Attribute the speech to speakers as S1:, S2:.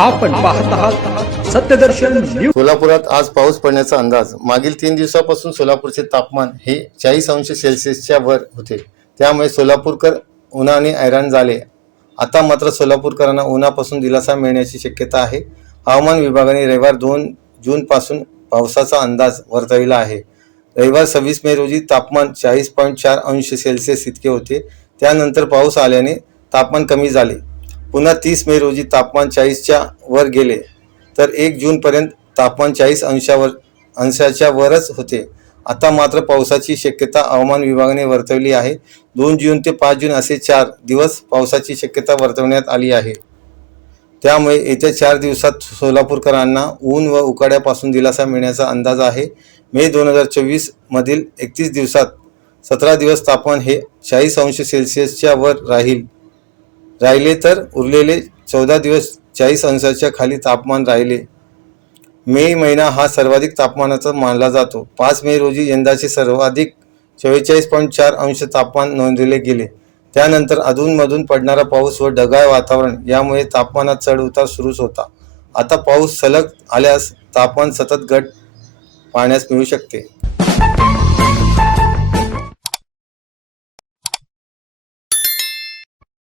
S1: आपण पाहत आहात सत्यदर्शन
S2: सोलापुरात आज पाऊस पडण्याचा अंदाज. मागील तीन दिवसापासून सोलापूरचे तापमान हे चाळीस अंश सेल्सिअसच्या वर होते. त्यामुळे सोलापूरकर उन्हाने हैराण झाले. आता मात्र सोलापूरकरांना उन्हापासून दिलासा मिळण्याची शक्यता आहे. हवामान विभागाने रविवार दोन जूनपासून पावसाचा अंदाज वर्तविला आहे. रविवार सव्वीस मे रोजी तापमान चाळीस पॉईंट चार अंश सेल्सिअस इतके होते. त्यानंतर पाऊस आल्याने तापमान कमी झाले. पुन्हा तीस मे रोजी तापमान चाळीसच्या वर गेले तर एक जूनपर्यंत तापमान चाळीस अंशावर अंशाच्या वरच होते. आता मात्र पावसाची शक्यता हवामान विभागाने वर्तवली आहे. दोन जून ते पाच जून असे चार दिवस पावसाची शक्यता वर्तवण्यात आली आहे. त्यामुळे येत्या चार दिवसात सोलापूरकरांना ऊन व उकाड्यापासून दिलासा मिळण्याचा अंदाज आहे. मे दोन हजार चोवीसमधील एकतीस दिवसात सतरा दिवस तापमान हे चाळीस अंश सेल्सिअसच्या वर राहील. राहिले तर उरलेले चौदा दिवस चाळीस अंशाच्या खाली तापमान राहिले. मे महिना हा सर्वाधिक तापमानाचा मानला जातो. पाच मे रोजी यंदाचे सर्वाधिक चव्वेचाळीस पॉईंट चार अंश तापमान नोंदवले गेले. त्यानंतर अधूनमधून पडणारा पाऊस व ढगाळ वातावरण यामुळे तापमानात चढ उतार सुरूच होता. आता पाऊस सलग आल्यास तापमान सतत घट पाहण्यास मिळू शकते.